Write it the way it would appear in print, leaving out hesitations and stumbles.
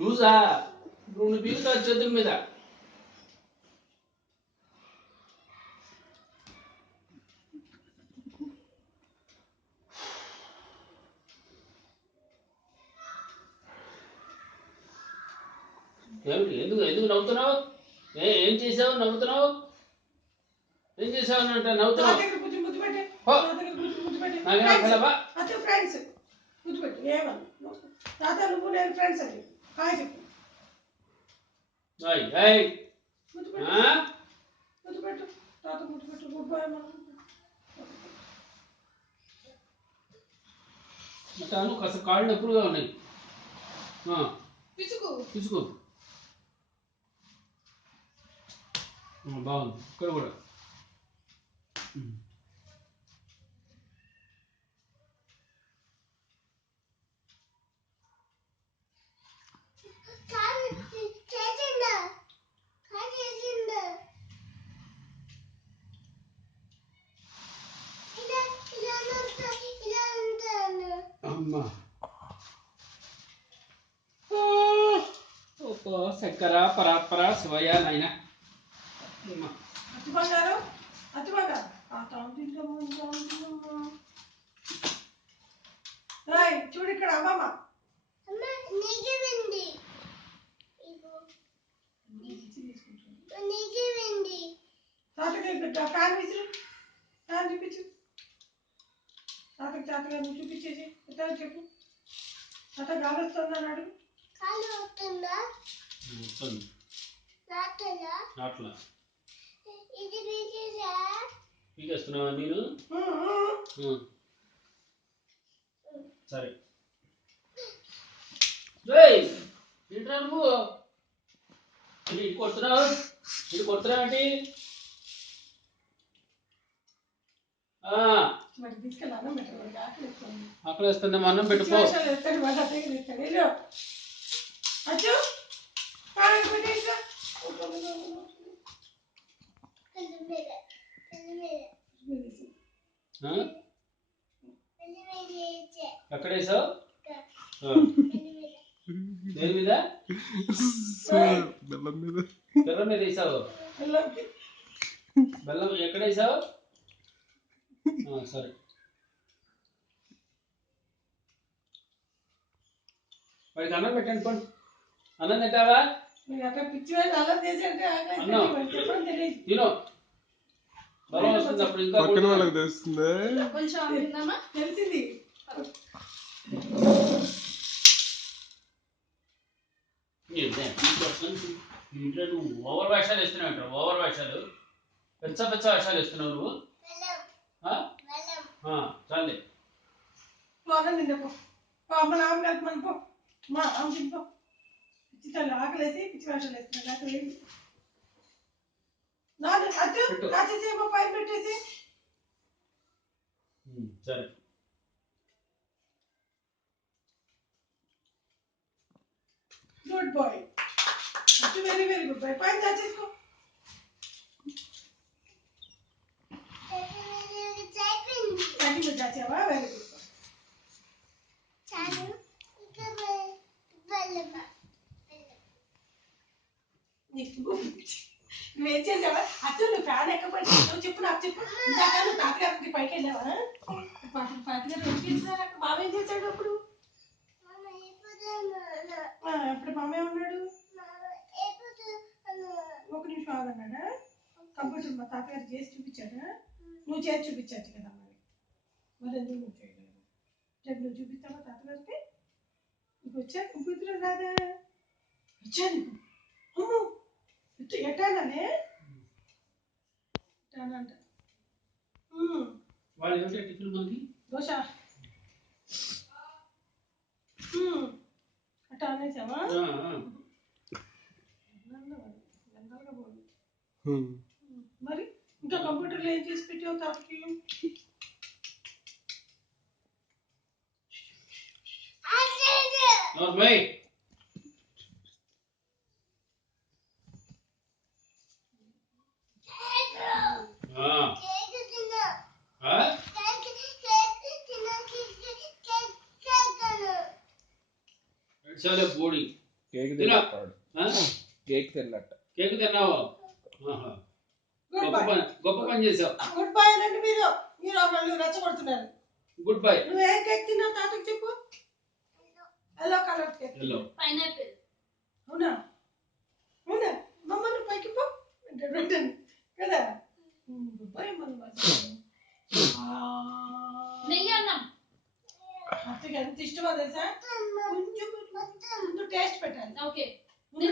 లూజా నువ్వు పీకుతా చేతుల మీద. ఏమిటి ఎందుకు ఎందుకు నవ్వుతున్నావు? ఏం చేసావు నవ్వుతున్నావు? ఏం చేసావు అని అంటే నవ్వుతున్నావు? కాస్త కాళ్ళు నొప్పులుగా ఉన్నాయి. పిసుకు బాగుంది. ఇక్కడ కూడా శంకర పరాత్పర శివయ్య నాయన. చూడు ఇక్కడ అమ్మమ్మ ఫ్యాన్ విసిరు, ఫ్యాన్ చూపించు తాతకి. తాతగా నువ్వు చూపించేసి ఎట్లా చెప్పు. తాత గాలి వస్తుంది అన్నాడు. పీకేస్తున్నావా మీరు? సరే ఏంట్రా నువ్వు ఇటు కొడుతున్నావు? ఇటు కొడుతున్నావు ఏంటి? అక్కడ వేస్తుందేమో అన్నం పెట్టుకో. ఎక్కడ వేసావు? దేని మీద? బెల్లం మీద వేసావు. బెల్లం ఎక్కడ వేసావు? సరే వాడికి అన్నం పెట్టండి. పండు అన్నం తింటావా? తిను. బలం వస్తుంది అప్పుడు. ఇంకా పక్కన వాళ్ళకి తెలుస్తుంది. తెలిసింది. ఇంట్లో నువ్వు ఓవర్ వేషాలు వేస్తున్నావు అంటారు. ఓవర్ వేషాలు, పెద్ద పెద్ద వేషాలు వేస్తున్నావు నువ్వు. చాలే అమ్మ నాన్న కలుపుమని పో. మా అమ్మ తింపో. పిచ్చి తల్లి ఆకలేసి పిచ్చి వేషాలు వేస్తున్నాడు. అక్కడ ఏమి నాన్న అచ్చు కాసేసేమో పైన పెట్టేసి. సరే గుడ్ బాయ్. అచ్చు వెరీ వెరీ గుడ్ బాయ్. పైన దాచేసుకో. దాచావా? Very good. నువ్వేం చేసావా? అచ్చు నువ్వు ఫ్యాన్ ఎక్కబడి నువ్వు చెప్పు. నాకు చెప్పు. ఇందాక నువ్వు తాతగారికి పైకి వెళ్ళావా? తాతగారు ఏం చేశారు అక్కడ? మామ ఏం చేశాడు అప్పుడు? అప్పుడు మామ ఏమన్నాడు? ఒక నిమిషం ఆగన్నాడా? కంప్యూటర్ మా తాతగారు చేసి చూపించాడా? నువ్వు చేసి చూపించచ్చు కదా మరి ఎందుకు నువ్వు చేయలేదు? రేపు నువ్వు చూపిస్తావా తాతగారికి? నీకు వచ్చా కంప్యూటర్ రాదా? వచ్చా నీకు? అమ్మో ఎట్టానే ఎట్టానంట. దోశ అట్టా అనేసావా? మరి ఇంకా కంప్యూటర్లో ఏం చేసి పెట్టావు తాతకి? చాలే బోడి కేక్ తినో. తిన్నట్టు ఆ? కేక్ తిన్నట్టు కేక్ తిన్నావు ఆహా. గుడ్ గొప్ప బాయ్. పని గొప్ప పని చేసావు. గుడ్ బాయ్ అనండి మీరు. మీరు ఒకళ్ళు రెచ్చగొడుతున్నారు. Good bye. నువ్వు ఏం కేక్ తిన్నావు తాతకి చెప్పు. Yellow colour cake. Hello pineapple. అవునా అవునా మమ్మ నువ్వు పైకి పో ఉంటాను కదా. గుడ్ బాయ్ మన నెయ్యి అన్నం. అత్తకి ఎంత ఇష్టమో తెలుసా. కొంచెం ముందు టేస్ట్ పెట్టాలి. ఓకే. ముందు